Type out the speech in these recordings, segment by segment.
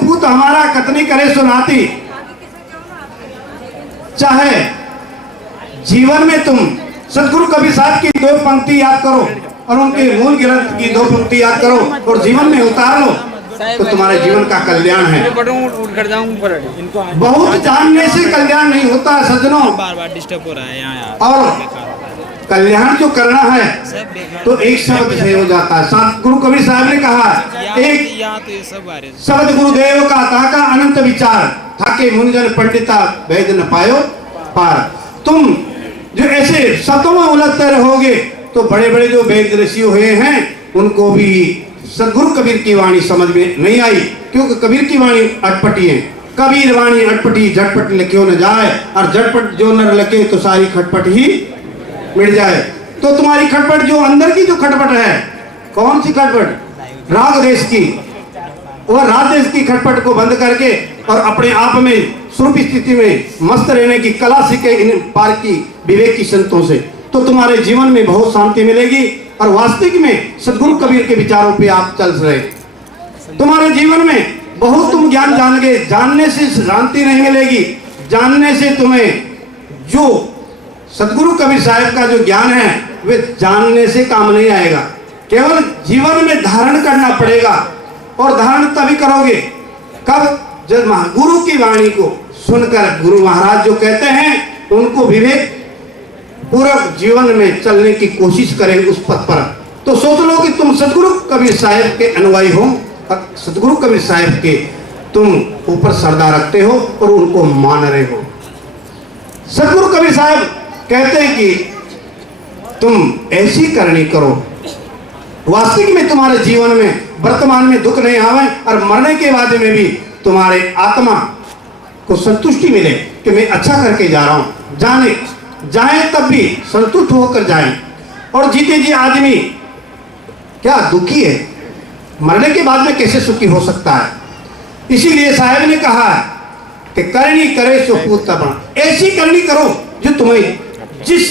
पूत हमारा कतनी करे सुनाती। चाहे जीवन में तुम सदगुरु कबीर साहब की 2 पंक्ति याद करो और उनके मूल ग्रंथ की 2 पंक्ति याद करो और जीवन में उतार लो तो तुम्हारे जीवन का कल्याण है। बहुत जानने से कल्याण नहीं होता है सज्जनों, बार डिस्टर्ब हो रहा है यहाँ यार। और कल्याण जो करना है तो एक शब्द से हो जाता है। गुरु कबीर साहब ने कहा एक शब्द गुरुदेव का ताका अनंत विचार थाके मुनिजन पंडिता वैद न पायो पार। तुम जो ऐसे शब्दों में उलझते रहोगे तो बड़े बड़े जो वेद ऋषि हुए हैं उनको भी सदगुरु कबीर की वाणी समझ में नहीं आई, क्योंकि कबीर की वाणी अटपटी है। कबीर वाणी अटपटी झटपट लिखियो न जाए और झटपट जो न लगे तो सारी खटपट ही मिट जाए। तो तुम्हारी खटपट जो अंदर की जो खटपट है, कौन सी खटपट? राग देश की, और राग देश की खटपट को बंद करके और अपने आप में स्वरूप स्थिति में मस्त रहने की कला सीखे इन पार की विवेक की संतों से, तो तुम्हारे जीवन में बहुत शांति मिलेगी और वास्तविक में सदगुरु कबीर के विचारों पे आप चल रहे। तुम्हारे जीवन में बहुत तुम ज्ञान जान गए, जानने से शांति नहीं मिलेगी। जानने से तुम्हें जो सदगुरु कबीर साहब का जो ज्ञान है वे जानने से काम नहीं आएगा, केवल जीवन में धारण करना पड़ेगा। और धारण तभी करोगे कब? जब गुरु की वाणी को सुनकर गुरु महाराज जो कहते हैं उनको विवेक पूर्वक जीवन में चलने की कोशिश करें उस पथ पर। तो सोच लो कि तुम सदगुरु कबीर साहब के अनुयायी हो, सदगुरु कबीर साहब के तुम ऊपर श्रद्धा रखते हो और उनको मान रहे हो। सदगुरु कबीर साहब कहते हैं कि तुम ऐसी करनी करो वास्तविक में तुम्हारे जीवन में वर्तमान में दुख नहीं आवे और मरने के बाद में भी तुम्हारे आत्मा को संतुष्टि मिले कि मैं अच्छा करके जा रहा हूं। जाने जाए तब भी संतुष्ट होकर जाए। और जीते जी आदमी क्या दुखी है, मरने के बाद में कैसे सुखी हो सकता है? इसीलिए साहब ने कहा कि करनी करे सो पूत बना। ऐसी करनी करो जो तुम्हें जिस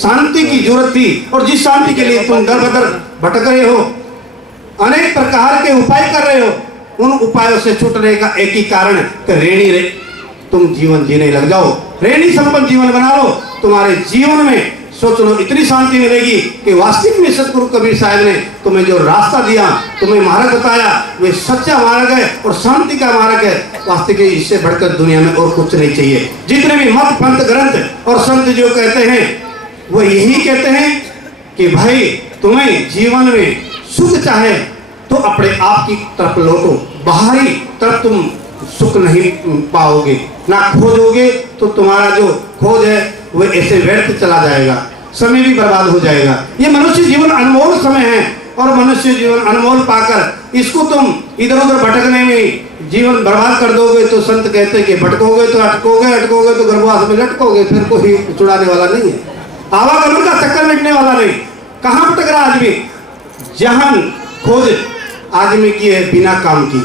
शांति की जरूरत थी और जिस शांति के लिए तुम दर बदर भटक रहे हो, अनेक प्रकार के उपाय कर रहे हो, उन उपायों से छूटने का एक ही कारण कि रेणी रे तुम जीवन जीने लग जाओ, रेणी संपन्न जीवन बना लो। तुम्हारे जीवन में सोच लो इतनी शांति मिलेगी कि वास्तविक में सदगुरु कबीर साहब ने तुम्हें जो रास्ता दिया, तुम्हें मार्ग बताया, वे सच्चा मार्ग है और शांति का मार्ग है। वास्तविक इससे बढ़कर दुनिया में और कुछ नहीं चाहिए। जितने भी मत पंथ ग्रंथ और संत जो कहते हैं वो यही कहते हैं कि भाई तुम्हें जीवन में सुख चाहे तो अपने आप की तरफ लौटो, बाहरी तरफ तुम सुख नहीं पाओगे, ना खोजोगे तो तुम्हारा जो खोज है वो ऐसे व्यर्थ चला जाएगा, समय भी बर्बाद हो जाएगा। ये मनुष्य जीवन अनमोल समय है और मनुष्य जीवन अनमोल पाकर इसको तुम इधर उधर भटकने में जीवन बर्बाद कर दोगे तो संत कहते हैं कि भटकोगे तो अटकोगे, अटकोगे तो गर्भवास में लटकोगे, फिर कोई छुड़ाने वाला नहीं है। आवागमन का चक्कर मिटने वाला नहीं। कहाँ भटक रहा आदमी? जहां खोज आदमी की है बिना काम की,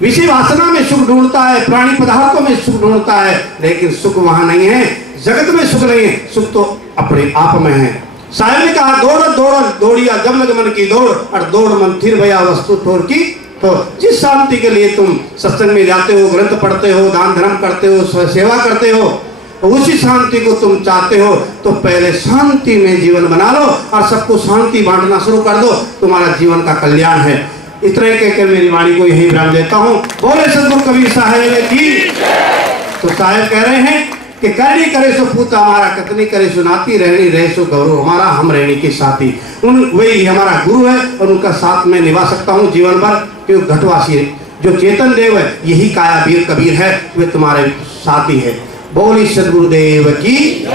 विषय वासना में सुख ढूंढता है, प्राणी पदार्थों में सुख ढूंढता है, लेकिन सुख वहां नहीं है, जगत में सुख नहीं है, सुख तो अपने आप में है। साहब ने कहा दौड़ दौड़ दौड़िया जब लग मन की दौड़ और दौड़ मन फिर भया वस्तु ठोर की। तो जिस शांति के लिए तुम सत्संग में जाते हो, ग्रंथ पढ़ते हो, दान धर्म करते हो, सेवा करते हो, उसी शांति को तुम चाहते हो तो पहले शांति में जीवन बना लो और सबको शांति बांटना शुरू कर दो, तुम्हारा जीवन का कल्याण है। इतना कहकर मेरी वाणी को यही विराम देता हूँ। बोले सदगुरु कबीर साहब की। तो साहब कह रहे हैं कि करनी करे सो पूत हमारा कतनी करे सुनाती, रहनी रहे सो गौरव हमारा हम रहने के साथी। वही हमारा गुरु है और उनका साथ में निभा सकता हूँ जीवन भर, क्योंकि घटवासी जो चेतन देव है यही काया वीर कबीर है, वे तुम्हारे साथी है। बोली सदगुरुदेव की।